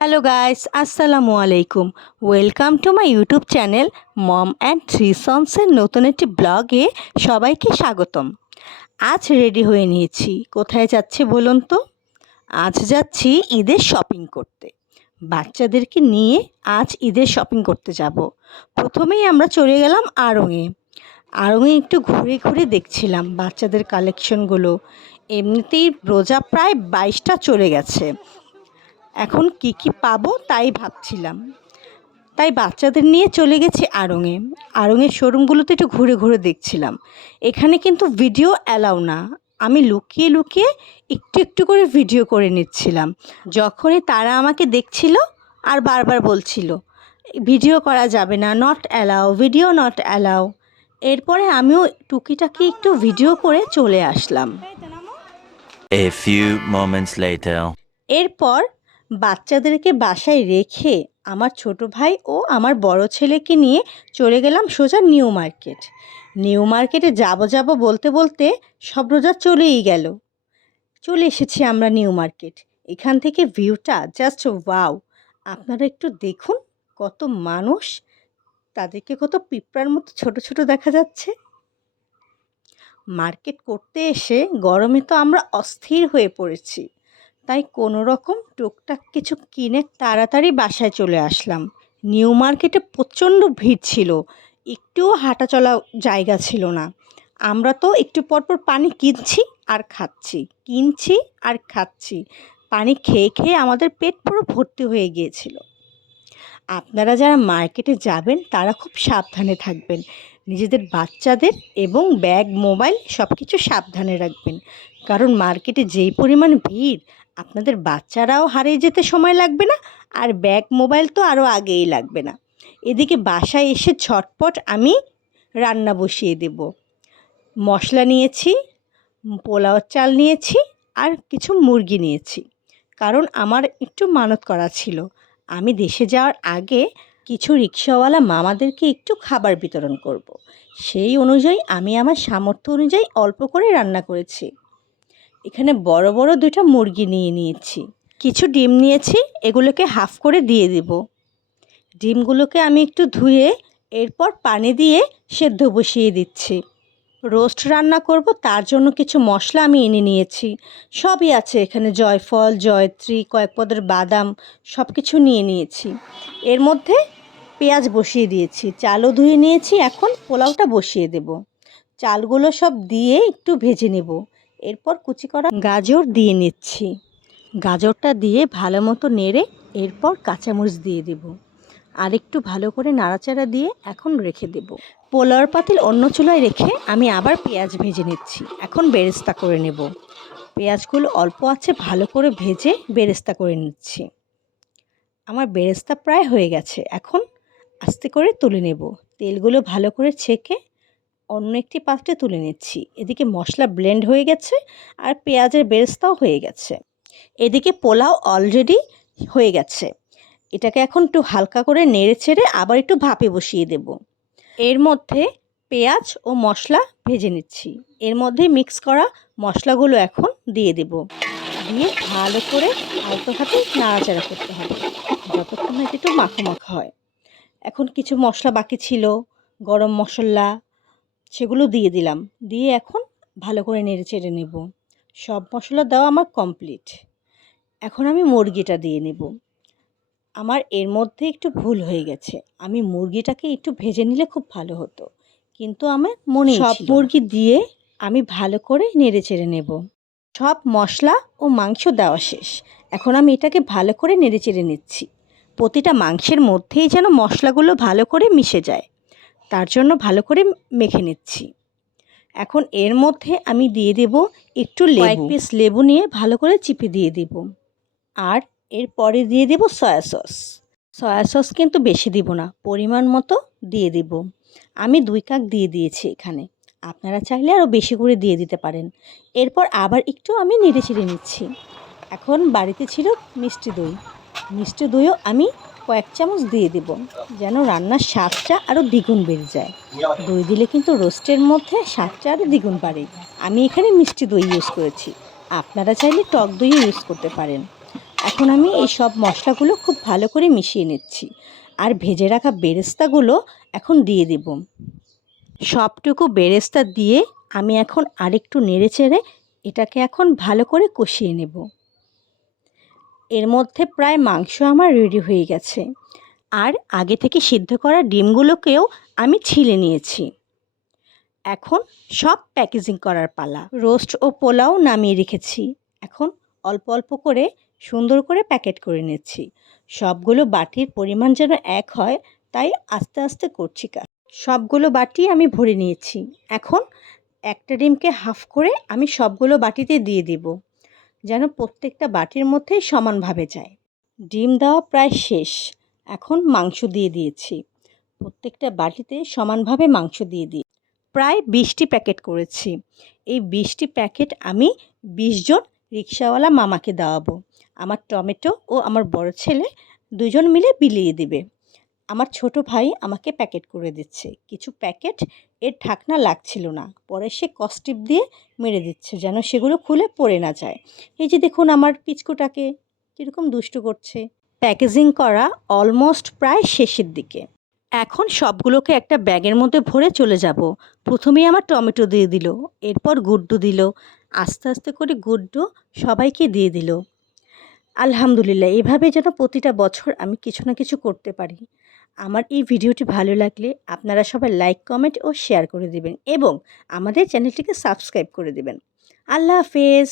Hello guys, আসসালামু আলাইকুম। Welcome to my YouTube channel mom and three সন্সের নতুন একটি ব্লগে সবাইকে স্বাগতম। আজ রেডি হয়ে নিয়েছি। কোথায় যাচ্ছি বলুন তো? আজ যাচ্ছি ঈদের শপিং করতে। বাচ্চাদেরকে নিয়ে আজ ঈদের শপিং করতে যাব। প্রথমেই আমরা চলে গেলাম আড়ংয়ে। আড়ংয়ে একটু ঘুরে ঘুরে দেখছিলাম বাচ্চাদের কালেকশনগুলো। এমনিতেই রোজা প্রায় 22টা চলে গেছে। এখন কি কি পাবো তাই ভাবছিলাম, তাই বাচ্চাদের নিয়ে চলে গেছি আড়ংয়ে। আড়ংয়ের শোরুমগুলোতে একটু ঘুরে ঘুরে দেখছিলাম। এখানে কিন্তু ভিডিও অ্যালাউ না। আমি লুকিয়ে লুকিয়ে একটু একটু করে ভিডিও করে নিচ্ছিলাম। যখনই তারা আমাকে দেখছিল আর বারবার বলছিল ভিডিও করা যাবে না, not allow, video not allow. এরপরে আমিও টুকিটাকি একটু ভিডিও করে চলে আসলাম। A few moments later. এরপর বাচ্চাদেরকে বাসায় রেখে আমার ছোট ভাই ও আমার বড় ছেলেকে নিয়ে চলে গেলাম সোজা নিউ মার্কেট। নিউ মার্কেটে যাব বলতে বলতে সব রোজা চলেই গেল। চলে এসেছি আমরা নিউ মার্কেট। এখান থেকে ভিউটা জাস্ট ওয়াও! আপনারা একটু দেখুন, কত মানুষ, তাদেরকে কত পিঁপড়ার মতো ছোট ছোট দেখা যাচ্ছে। মার্কেট করতে এসে গরমে তো আমরা অস্থির হয়ে পড়েছি, তাই কোনো রকম টুকটাক কিছু কিনে তাড়াতাড়ি বাসায় চলে আসলাম। নিউ মার্কেটে প্রচণ্ড ভিড় ছিল, একটুও হাঁটা চলা জায়গা ছিল না। আমরা তো একটু পরপর পানি কিনছি আর খাচ্ছি, কিনছি আর খাচ্ছি। পানি খেয়ে খেয়ে আমাদের পেট পুরো ভর্তি হয়ে গিয়েছিল। আপনারা যারা মার্কেটে যাবেন তারা খুব সাবধানে থাকবেন। নিজেদের বাচ্চাদের এবং ব্যাগ, মোবাইল সব কিছু সাবধানে রাখবেন। কারণ মার্কেটে যেই পরিমাণ ভিড়, আপনাদের বাচ্চারাও হারিয়ে যেতে সময় লাগবে না, আর ব্যাগ, মোবাইল তো আরও আগেই লাগবে না। এদিকে বাসায় এসে ঝটপট আমি রান্না বসিয়ে দেব। মশলা নিয়েছি, পোলাও চাল নিয়েছি, আর কিছু মুরগি নিয়েছি। কারণ আমার একটু মানত করা ছিল। আমি দেশে যাওয়ার আগে কিছু রিক্সাওয়ালা মামাদেরকে একটু খাবার বিতরণ করব। সেই অনুযায়ী আমি আমার সামর্থ্য অনুযায়ী অল্প করে রান্না করেছি। এখানে বড় বড় 2টা মুরগি নিয়ে নিয়েছি। কিছু ডিম নিয়েছি, এগুলোকে হাফ করে দিয়ে দেব। ডিমগুলোকে আমি একটু ধুয়ে এরপর পানি দিয়ে সেদ্ধ বসিয়ে দিচ্ছি। রোস্ট রান্না করব, তার জন্য কিছু মশলা আমি এনে নিয়েছি। সবই আছে এখানে, জয়ফল, জয়ত্রী, কয়েক পদের বাদাম, সব কিছু নিয়ে নিয়েছি। এর মধ্যে পেঁয়াজ বসিয়ে দিয়েছি, চালও ধুয়ে নিয়েছি। এখন পোলাওটা বসিয়ে দেব। চালগুলো সব দিয়ে একটু ভেজে নেব। এরপর কুচি করা গাজর দিয়ে নিচ্ছি। গাজরটা দিয়ে ভালো মতো নেড়ে এরপর কাঁচামরিচ দিয়ে দেব। আর একটু ভালো করে নাড়াচাড়া দিয়ে এখন রেখে দেব। পোলাওর পাতিল অন্য চুলায় রেখে আমি আবার পেঁয়াজ ভেজে নিচ্ছি। এখন বেরেস্তা করে নেব। পেঁয়াজগুলো অল্প আছে ভালো করে ভেজে বেরেস্তা করে নিচ্ছি। আমার বেরেস্তা প্রায় হয়ে গেছে, এখন আস্তে করে তুলে নেব। তেলগুলো ভালো করে ছেঁকে অন্য একটি পাত্রে তুলে নিচ্ছি। এদিকে মশলা ব্লেন্ড হয়ে গেছে আর পেঁয়াজের বেরেস্তাও হয়ে গেছে। এদিকে পোলাও অলরেডি হয়ে গেছে। এটাকে এখন একটু হালকা করে নেড়ে ছেড়ে আবার একটু ভাপে বসিয়ে দেব। এর মধ্যে পেঁয়াজ ও মশলা ভেজে নিচ্ছি। এর মধ্যে মিক্স করা মশলাগুলো এখন দিয়ে দেব। দিয়ে ভালো করে আলতো হাতে নাড়াচাড়া করতে হবে যতক্ষণ না এটা একটু মাখো মাখো হয়। এখন কিছু মশলা বাকি ছিল, গরম মশলা, সেগুলো দিয়ে দিলাম। দিয়ে এখন ভালো করে নেড়ে চেড়ে নেব। সব মশলা দেওয়া আমার কমপ্লিট। এখন আমি মুরগিটা দিয়ে নেব। আমার এর মধ্যে একটু ভুল হয়ে গেছে, আমি মুরগিটাকে একটু ভেজে নিলে খুব ভালো হতো, কিন্তু আমার মনে সব মুরগি দিয়ে আমি ভালো করে নেড়ে চেড়ে নেব। সব মশলা ও মাংস দেওয়া শেষ। এখন আমি এটাকে ভালো করে নেড়ে চেড়ে নিচ্ছি। প্রতিটা মাংসের মধ্যেই যেন মশলাগুলো ভালো করে মিশে যায়, তার জন্য ভালো করে মেখে নিচ্ছি। এখন এর মধ্যে আমি দিয়ে দেব একটু লেবু, পিস লেবু নিয়ে ভালো করে চিপে দিয়ে দেব। আর এরপরে দিয়ে দেব সয়া সস। সয়া সস কিন্তু বেশি দিব না, পরিমাণ মতো দিয়ে দেব। আমি 2 কাপ দিয়ে দিয়েছি এখানে, আপনারা চাইলে আরও বেশি করে দিয়ে দিতে পারেন। এরপর আবার একটু আমি নেড়ে চেড়ে নিচ্ছি। এখন বাড়িতে ছিল মিষ্টি দই, মিষ্টি দইও আমি কয়েক চামচ দিয়ে দেব, যেন রান্নার স্বাদটা আরও দ্বিগুণ বেড়ে যায়। দই দিলে কিন্তু রোস্টের মধ্যে স্বাদটা আরও দ্বিগুণ বাড়ে। আমি এখানে মিষ্টি দই ইউজ করেছি, আপনারা চাইলে টক দইও ইউজ করতে পারেন। এখন আমি এই সব মশলাগুলো খুব ভালো করে মিশিয়ে নিচ্ছি আর ভেজে রাখা বেরেস্তাগুলো এখন দিয়ে দেব। সবটুকু বেরেস্তা দিয়ে আমি এখন আরেকটু নেড়েচেড়ে এটাকে এখন ভালো করে কষিয়ে নেব। এর মধ্যে প্রায় মাংস আমার রেডি হয়ে গেছে আর আগে থেকে সিদ্ধ করা ডিমগুলোকেও আমি ছিলে নিয়েছি। এখন সব প্যাকেজিং করার পালা। রোস্ট ও পোলাও নামিয়ে রেখেছি, এখন অল্প অল্প করে সুন্দর করে প্যাকেট করে নিচ্ছি। সবগুলো বাটির পরিমাণ যেন এক হয় তাই আস্তে আস্তে করছি কাজ। সবগুলো বাটি আমি ভরে নিয়েছি। এখন একটা ডিমকে হাফ করে আমি সবগুলো বাটিতে দিয়ে দিব, যেন প্রত্যেকটা বাটির মধ্যেই সমানভাবে যায়। ডিম দেওয়া প্রায় শেষ, এখন মাংস দিয়ে দিয়েছি। প্রত্যেকটা বাটিতে সমানভাবে মাংস দিয়ে দিই। প্রায় 20টি প্যাকেট করেছি। এই 20টি প্যাকেট আমি 20 জন রিকশাওয়ালা মামাকে দেওয়াবো। আমার টমেটো ও আমার বড় ছেলে দুজন মিলে বিলিয়ে দিবে। আমার ছোট ভাই আমাকে প্যাকেট করে দিচ্ছে। কিছু প্যাকেট এর ঢাকনা লাগছিল না, পরে সে কস্টিপ দিয়ে মেরে দিচ্ছে যেন সেগুলো খুলে পড়ে না যায়। এই যে দেখুন আমার পিচকুটাকে কীরকম দুষ্টু করছে। প্যাকেজিং করা অলমোস্ট প্রায় শেষের দিকে। এখন সবগুলোকে একটা ব্যাগের মধ্যে ভরে চলে যাব। প্রথমেই আমার টমেটো দিয়ে দিল, এরপর গুড্ডু দিল, আস্তে আস্তে করে গুড্ডু সবাইকে দিয়ে দিল। আলহামদুলিল্লাহ, এভাবে যেন প্রতিটা বছর আমি কিছু না কিছু করতে পারি। আমার এই ভিডিওটি ভালো লাগলে আপনারা সবাই লাইক, কমেন্ট ও শেয়ার করে দিবেন এবং আমাদের চ্যানেলটিকে সাবস্ক্রাইব করে দিবেন। আল্লাহ হাফেজ।